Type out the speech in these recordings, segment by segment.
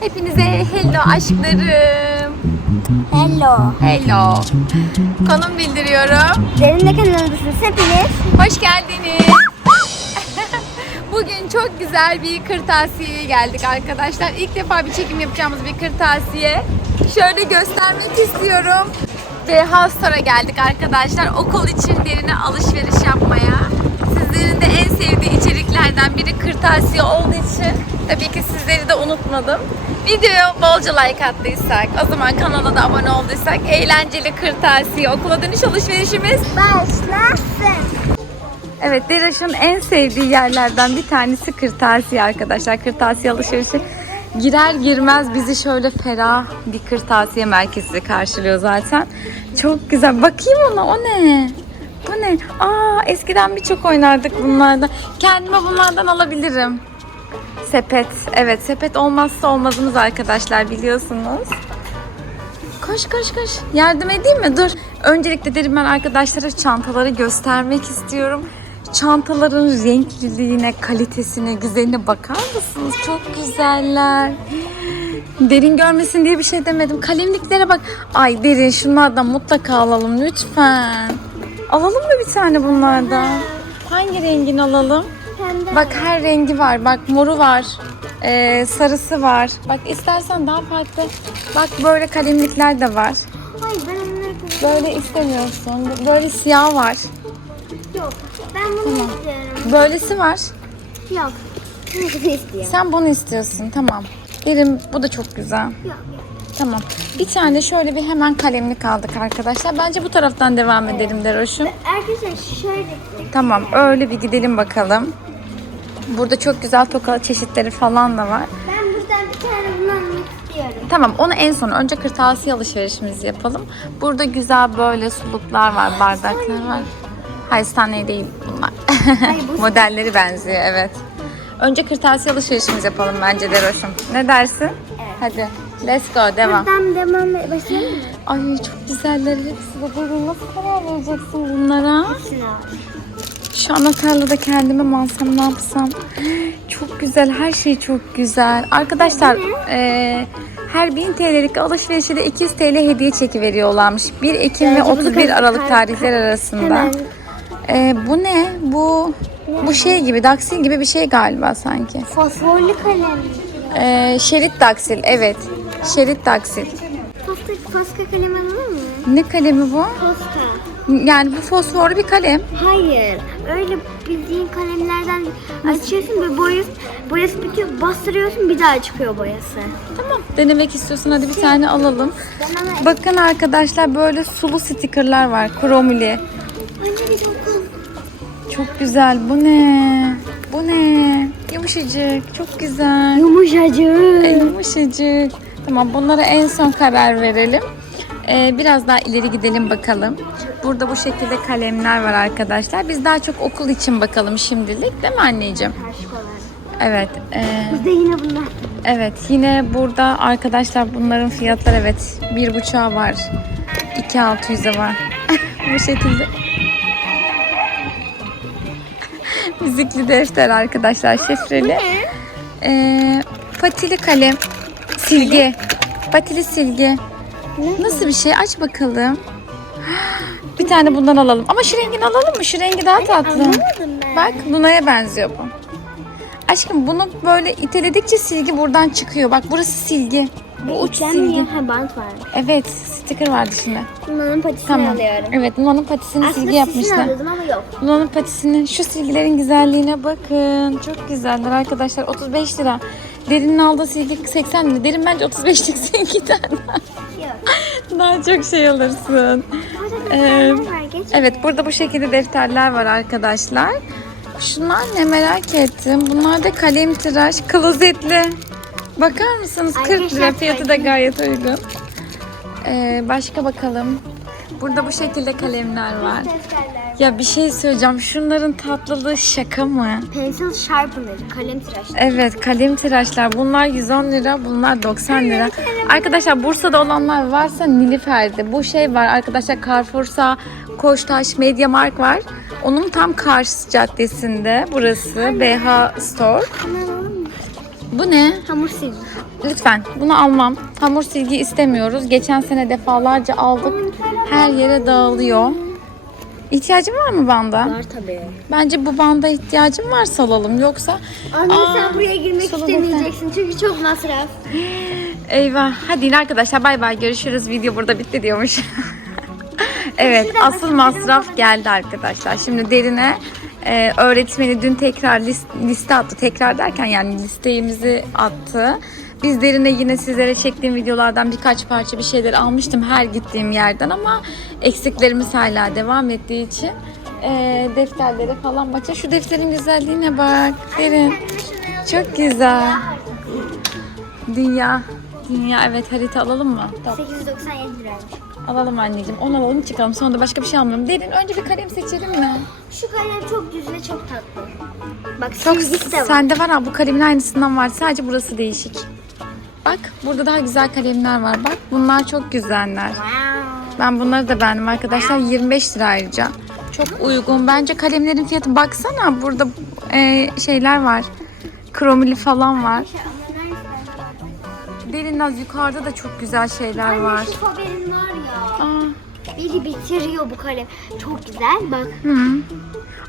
Hepinize hello aşklarım. Hello. Hello. Konum bildiriyorum. Derinle kanalındasınız hepiniz. Hoş geldiniz. Bugün çok güzel bir kırtasiyeye geldik arkadaşlar. İlk defa bir çekim yapacağımız bir kırtasiye. Şöyle göstermek istiyorum. BH Store'a geldik arkadaşlar. Okul için derine alışveriş yapmaya. Sizlerin de en sevdiği içeriklerden biri kırtasiye olduğu için tabii ki sizleri de unutmadım. Videoya bolca like attıysak, o zaman kanala da abone olduysak eğlenceli kırtasiye okula dönüş alışverişimiz Başlasın. Evet, Deraş'ın en sevdiği yerlerden bir tanesi kırtasiye arkadaşlar. Kırtasiye alışverişi girer girmez bizi şöyle ferah bir kırtasiye merkezi karşılıyor zaten. Çok güzel. Bakayım ona. O ne? Bu ne? Aa, eskiden birçok oynardık bunlardan. Kendime bunlardan alabilirim. Sepet. Evet, sepet olmazsa olmazımız arkadaşlar biliyorsunuz. Koş koş koş. Yardım edeyim mi? Dur. Öncelikle derim ben arkadaşlara çantaları göstermek istiyorum. Çantaların renkliliğine, kalitesine, güzeline bakar mısınız? Çok güzeller. Derin görmesin diye bir şey demedim. Kalemliklere bak. Ay derin şunlardan mutlaka alalım lütfen. Alalım mı bir tane bunlardan? Hangi rengini alalım? Bak her rengi var. Bak moru var. Ee, sarısı var. Bak istersen daha farklı. Bak böyle kalemlikler de var. Hayır ben onları. Böyle istemiyorsun. Böyle siyah var. Yok. Ben bunu istiyorum. Böylesi var. Yok. Bunu istiyorum. Sen bunu istiyorsun. Tamam. Derim bu da çok güzel. Yok. yok. Tamam. Bir tane şöyle bir hemen kalemlik aldık arkadaşlar. Bence bu taraftan devam edelim Deroş'um. Arkadaşlar şöyle Tamam. Öyle bir gidelim bakalım. Burada çok güzel toka çeşitleri falan da var. Ben buradan bir tane bunu almak istiyorum. Tamam onu en son önce kırtasiye alışverişimizi yapalım. Burada güzel böyle suluklar var, bardaklar var. Hayır Stanley değil bunlar. Hayır, bu- Modelleri benziyor evet. Önce kırtasiye alışverişimizi yapalım bence Deroş'um. Ne dersin? Hadi let's go devam. Buradan devam başlayalım mı? Ay çok güzeller hepsi böyle nasıl karar vereceksin bunlara? Şuna. Şu ana tarlada kendime mi alsam ne yapsam? Çok güzel her şey çok güzel. Arkadaşlar eee, her 1000 TL'lik alışverişe de 200 TL hediye çeki veriyorlarmış. 1 Ekim ve Bence bunu 31 kar- Aralık tarihler arasında. Eee, bu ne? Bu bu şey gibi, daksil gibi bir şey galiba sanki. Fosforlu kalem. Eee, şerit daksil, evet. Şerit daksil. Posta, posta kalem alır mı? Ne kalemi bu? Posta. Yani bu fosforlu bir kalem. Hayır. Öyle bildiğin kalemlerden açıyorsun ve boyası, boyası bitiyor. Bastırıyorsun bir daha çıkıyor boyası. Tamam. Denemek istiyorsun hadi bir tane alalım. Bakın arkadaşlar böyle sulu stikerler var. Kromili. Anne dokun. Çok güzel. Bu ne? Bu ne? Yumuşacık. Çok güzel. Ay, Yumuşacık. Yumuşacık. Tamam bunlara en son karar verelim. Ee, biraz daha ileri gidelim bakalım. Burada bu şekilde kalemler var arkadaşlar. Biz daha çok okul için bakalım şimdilik. Değil mi anneciğim? Evet. ee, Bir de yine bunlar. Evet yine burada arkadaşlar bunların fiyatları evet bir buçuğa var. 2600'e var. Bu şekilde. Müzikli defter arkadaşlar şifreli. Ee, patili kalem. Silgi. Patili silgi. Nasıl bir şey? Aç bakalım. Bir tane bundan alalım. Ama şu rengini alalım mı? Şu rengi daha tatlı. Anlamadım ben. Bak Luna'ya benziyor bu. Aşkım bunu böyle iteledikçe silgi buradan çıkıyor. Bak burası silgi. Bu uç silgi. Ha bant var. Evet sticker vardı şimdi. Bunların patisini Tamam. alıyorum. Evet Luna'nın patisini Aslında silgi yapmışlar. alıyordum ama yok. Luna'nın patisinin şu silgilerin güzelliğine bakın. Çok güzeller arkadaşlar. 35 lira. Derinin aldığı silgi 80 lira. Derin bence 35'lik silgi tane. Yok. Daha çok şey alırsın. Ee. Evet burada bu şekilde defterler var arkadaşlar. Şunlar ne merak ettim. Bunlar da kalem tıraş, klozetli. Bakar mısınız? 40 lira Arkadaşlar, fiyatı da gayet uygun. Ee, başka bakalım. Burada bu şekilde kalemler var. Ya bir şey söyleyeceğim. Şunların tatlılığı şaka mı? Pencil sharpener. Kalem tıraşı. Evet kalem tıraşlar. Bunlar 110 lira, bunlar 90 lira. Arkadaşlar Bursa'da olanlar varsa Nilüfer'de. Bu şey var arkadaşlar Carrefour'sa, Koçtaş, Mediamarkt var. Onun tam karşı caddesinde burası BH Store. Bu ne? Hamur silgi. Lütfen bunu almam. Hamur silgi istemiyoruz. Geçen sene defalarca aldık. Her yere dağılıyor. İhtiyacın var mı banda? Var tabii. Bence bu banda ihtiyacım varsa alalım. Yoksa Anne Aa, sen buraya girmek istemeyeceksin çünkü çok masraf. eyvah. Hadi yine arkadaşlar bay bay görüşürüz. Video burada bitti diyormuş. evet asıl masraf geldi arkadaşlar. Şimdi derine e, öğretmeni dün tekrar lis- liste attı. Tekrar derken yani listeğimizi attı. Biz derine yine sizlere çektiğim videolardan birkaç parça bir şeyler almıştım her gittiğim yerden ama eksiklerimiz hala devam ettiği için e, defterlere falan bakacağız. Şu defterin güzelliğine bak. Derin. Çok güzel. Dünya. Dünya evet harita alalım mı? Tamam. 897 liraymış. Alalım anneciğim. Onu alalım çıkalım. Sonra da başka bir şey almayalım. Derin önce bir kalem seçelim mi? Şu kalem çok düz ve çok tatlı. Bak Çok silgisi de var. sende var ha bu kalemin aynısından var. Sadece burası değişik. Bak burada daha güzel kalemler var. Bak bunlar çok güzeller. Ben bunları da beğendim arkadaşlar. 25 lira ayrıca. Çok uygun. Bence kalemlerin fiyatı baksana. Burada e, şeyler var. Kromili falan var. Derin az yukarıda da çok güzel şeyler var. Şu haberin var ya. Aa, Biri bitiriyor bu kalem. Çok güzel bak. Hı.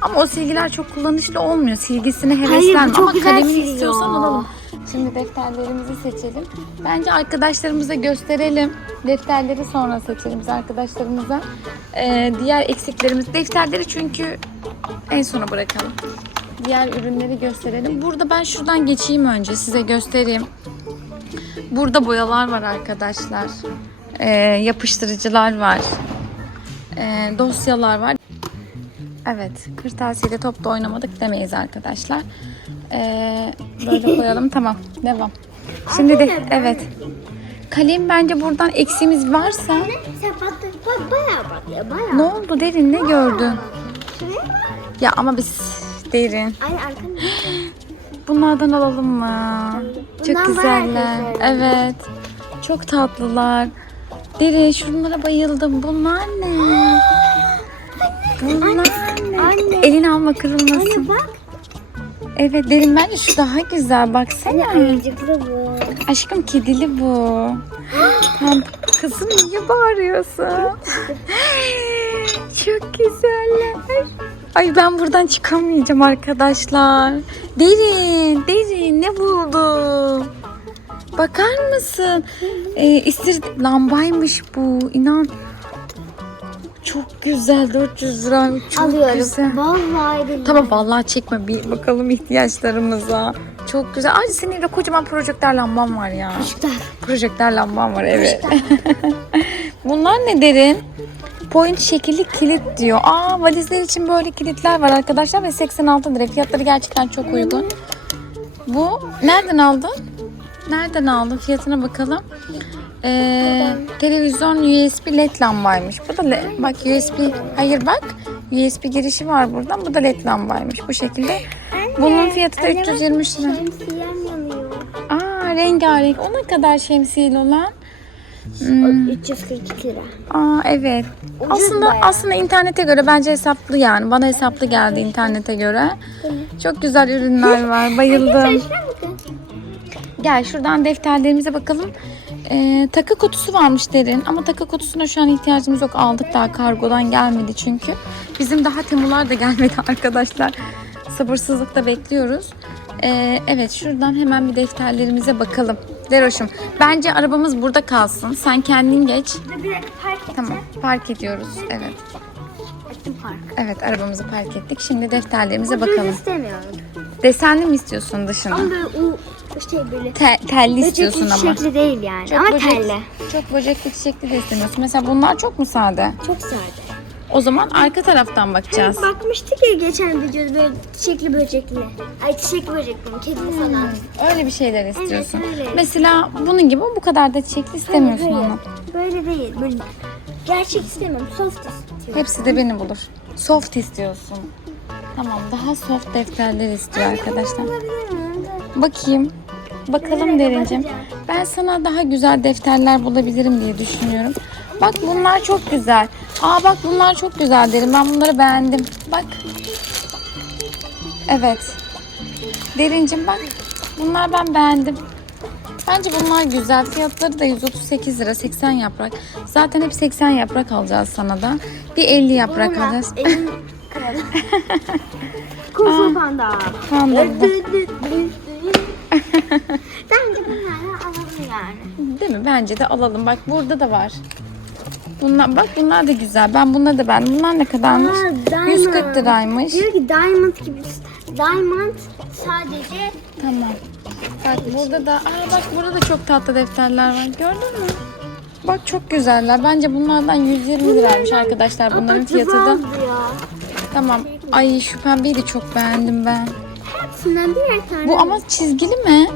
Ama o silgiler çok kullanışlı olmuyor. Silgisine Hayır, bu heveslenme çok ama güzel kalemini siliyor. istiyorsan alalım. Şimdi defterlerimizi seçelim. Bence arkadaşlarımıza gösterelim. Defterleri sonra seçelim biz arkadaşlarımıza. Ee, diğer eksiklerimiz defterleri çünkü en sona bırakalım. Diğer ürünleri gösterelim. Burada ben şuradan geçeyim önce size göstereyim. Burada boyalar var arkadaşlar. Ee, yapıştırıcılar var. Ee, dosyalar var. Evet, kırtasiyede topla oynamadık demeyiz arkadaşlar. Ee, böyle koyalım. Tamam, devam. Şimdi de evet. Kalem bence buradan eksiğimiz varsa ne oldu derin ne gördün? Ya ama biz derin. Bunlardan alalım mı? Çok güzeller. Evet. Çok tatlılar. Derin şunlara bayıldım. Bunlar ne? Bunlar ne? Elini alma kırılmasın. Anne bak. Evet derin bence şu daha güzel baksana. Ayıcıklı bu. Aşkım kedili bu. Tam kızım niye bağırıyorsun? Çok güzeller. Ay ben buradan çıkamayacağım arkadaşlar. Derin, derin ne buldum? Bakar mısın? Ee, istir lambaymış bu. İnan. Çok güzel 400 lira. Çok Alıyorum. güzel. Vallahi de. Tamam vallahi çekme bir bakalım ihtiyaçlarımıza. Çok güzel. Ay senin de kocaman projektör lamban var ya. Çocuklar. Projektör lamban var evet. Bunlar ne derin? Point şekilli kilit diyor. Aa valizler için böyle kilitler var arkadaşlar ve 86 lira. Fiyatları gerçekten çok uygun. Bu nereden aldın? Nereden aldın? Fiyatına bakalım. Ee, televizyon USB led lambaymış. Bu da le- bak USB. Hayır bak. USB girişi var buradan. Bu da led lambaymış. Bu şekilde. Bunun fiyatı da 323 lira. Şemsiyem yanıyor. Aa rengarenk. O ne kadar şemsiyeli olan? Hmm. 342 lira. Aa evet. Ucuz aslında bayağı. aslında internete göre bence hesaplı yani. Bana hesaplı geldi internete göre. Çok güzel ürünler var. Bayıldım. Gel şuradan defterlerimize bakalım. Ee, takı kutusu varmış derin ama takı kutusuna şu an ihtiyacımız yok. Aldık daha kargodan gelmedi çünkü. Bizim daha temular da gelmedi arkadaşlar. Sabırsızlıkla bekliyoruz. Ee, evet şuradan hemen bir defterlerimize bakalım. Deroş'um bence arabamız burada kalsın. Sen kendin geç. Dur bir dakika park edeceğim. Tamam park ediyoruz. Evet. Ettim park. Evet arabamızı park ettik. Şimdi defterlerimize bakalım. istemiyorum. Desenli mi istiyorsun dışına? Ama böyle u şey böyle. Te- telli istiyorsun ama. şekli değil yani. Çok ama böcek- telli. Çok böcekli çiçekli de istemiyorsun. Mesela bunlar çok mu sade? Çok sade. O zaman arka taraftan bakacağız. Hani bakmıştık ya geçen videoda böyle çiçekli böcekli. Ay çiçekli böcekli, kedili falan. Öyle bir şeyler istiyorsun. öyle. Mesela bunun gibi bu kadar da çiçekli istemiyorsun Hayır, onu. Böyle değil. Böyle gerçek istemiyorum. Soft istiyorum. Hepsi de beni bulur. Soft istiyorsun. Tamam daha soft defterler istiyor arkadaşlar. Olabilir mi? Bakayım. Bakalım derincim. Ben sana daha güzel defterler bulabilirim diye düşünüyorum. Bak bunlar çok güzel. Aa bak bunlar çok güzel derim. Ben bunları beğendim. Bak. Evet. Derincim bak. Bunlar ben beğendim. Bence bunlar güzel. Fiyatları da 138 lira 80 yaprak. Zaten hep 80 yaprak alacağız sana da. Bir 50 yaprak Bununla alacağız. elim Fu Panda. Panda. Bence bunlardan alalım yani. Değil mi? Bence de alalım. Bak burada da var. Bunlar bak bunlar da güzel. Ben bunları da ben. Bunlar ne kadarmış? Diamond. 140 liraymış. Diyor ki diamond gibi. Diamond sadece Tamam. Bak burada da aa bak burada da çok tatlı defterler var. Gördün mü? Bak çok güzeller. Bence bunlardan 120 liraymış arkadaşlar bunların fiyatı da. Tamam. Ay şu pembeyi de çok beğendim ben. Hepsinden birer tane. Bu ama çizgili mi?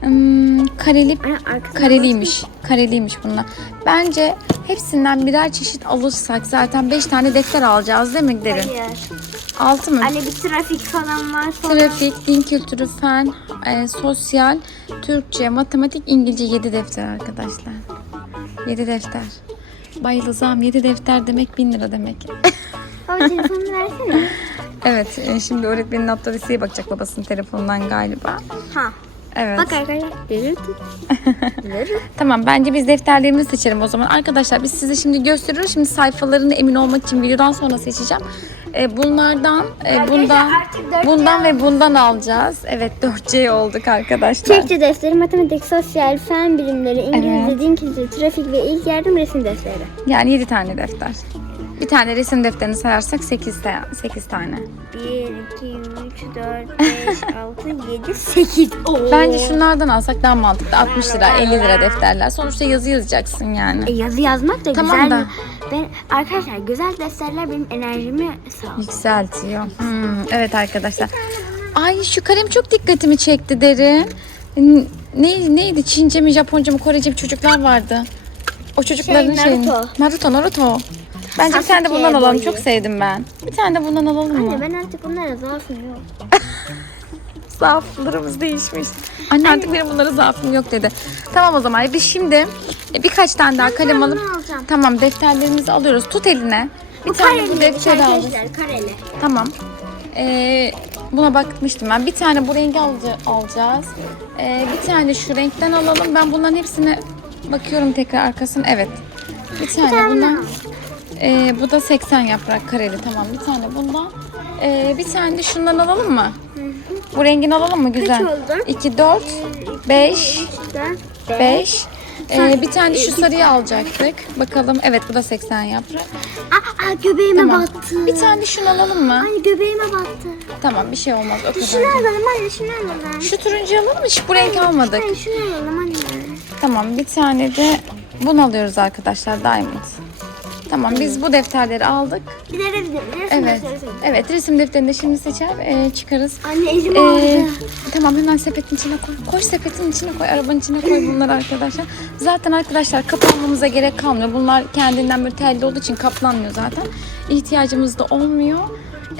Hmm, kareli Ay, kareliymiş. Kareliymiş bunlar. Bence hepsinden birer çeşit alırsak zaten 5 tane defter alacağız değil mi Derin? Hayır. 6 mı? Hani bir trafik falan var sonra. Trafik, din kültürü, fen, e, sosyal, Türkçe, matematik, İngilizce 7 defter arkadaşlar. 7 defter. Bayılacağım 7 defter demek 1000 lira demek. Baba telefonunu versene. evet e, şimdi öğretmenin atölyesine bakacak babasının telefonundan galiba. Ha. Evet. Bak arkadaşlar. Tamam bence biz defterlerimizi seçelim o zaman. Arkadaşlar biz size şimdi gösteriyoruz. Şimdi sayfalarını emin olmak için videodan sonra seçeceğim. E, bunlardan, e, bundan, artık dört bundan ve bundan alacağız. Evet 4C olduk arkadaşlar. Türkçe dersleri, matematik, sosyal, fen bilimleri, İngilizce, Evet. din kültürü, trafik ve ilk yardım resim dersleri. Yani 7 tane defter. Bir tane resim defterini sayarsak 8, ta- 8 tane. 1, 2, 3, 4, 5, 6, 7, 8. Bence şunlardan alsak daha mantıklı. 60 lira, 50 lira defterler. Sonuçta yazı yazacaksın yani. E, yazı yazmak da Tamam güzel. da. Ben, arkadaşlar güzel defterler benim enerjimi sağlıyor. Yükseltiyor. Hmm, evet arkadaşlar. Ay şu kalem çok dikkatimi çekti derin. Ne, neydi? Çince mi, Japonca mı, Korece mi çocuklar vardı. O çocukların Şey, şeyini- Naruto. Naruto, Naruto. Bence bir tane de bundan alalım. Çok sevdim ben. Bir tane de bundan alalım mı? Anne ben artık bunlara zaafım yok. Zaaflarımız değişmiş. Anne artık benim bunlara zaafım yok dedi. Tamam o zaman biz şimdi e, birkaç tane daha kalem alıp bunu alacağım. tamam defterlerimizi alıyoruz. Tut eline. Bir tane bu defteri al. arkadaşlar kareli. Tamam. Ee, buna bakmıştım ben. Bir tane bu rengi alca- alacağız. Ee, bir tane şu renkten alalım. Ben bunların hepsine bakıyorum tekrar arkasını. Evet. Bir tane bundan. Ee, bu da 80 yaprak kareli. Tamam. Bir tane bundan. Ee, bir tane de şundan alalım mı? Bu rengini alalım mı? Güzel. oldu? 2, 4, 5, 4, 5. Ee, bir tane şu sarıyı alacaktık. Bakalım. Evet bu da 80 yaprak. Aa, aa göbeğime Tamam. battı. Bir tane şunu alalım mı? Ay göbeğime battı. Tamam bir şey olmaz o kadar. Şunu alalım anne şunu alalım. Şu turuncuyu alalım mı? Hiç bu renk almadık. Ay şunu alalım anne. Tamam bir tane de bunu alıyoruz arkadaşlar Diamond. Tamam biz bu defterleri aldık. De resim Evet. Evet resim defterini de şimdi seçer e, çıkarız. Anne elim Ee, ağrıdı. tamam hemen sepetin içine koy. Koy sepetin içine koy. Arabanın içine koy bunları arkadaşlar. Zaten arkadaşlar kapatmamıza gerek kalmıyor. Bunlar kendinden böyle telli olduğu için kaplanmıyor zaten. İhtiyacımız da olmuyor.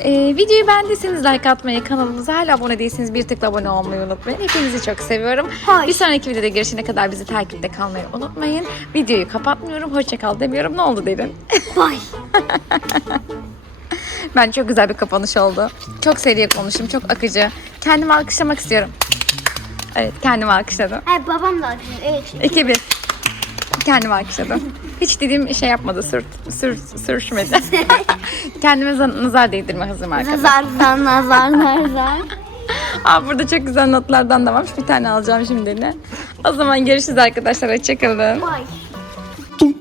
Ee, videoyu beğendiyseniz like atmayı, kanalımıza hala abone değilseniz bir tıkla abone olmayı unutmayın. Hepinizi çok seviyorum. Hoş. Bir sonraki videoda görüşene kadar bizi takipte kalmayı unutmayın. Videoyu kapatmıyorum. Hoşçakal demiyorum. Ne oldu derin? Bay. Ben çok güzel bir kapanış oldu. Çok seri konuştum. Çok akıcı. Kendimi alkışlamak istiyorum. Evet kendimi alkışladım. Ay babam da akşam. Evet. 2 1. Kendimi alkışladım. Hiç dediğim şey yapmadı. Sürt, sürt, sürüşmedi. Kendime zan- nazar değdirme hızım arkadaşlar. Nazar nazar nazar. Aa, burada çok güzel notlardan da varmış. Bir tane alacağım şimdi eline. O zaman görüşürüz arkadaşlar. Hoşçakalın. Bay. Boom,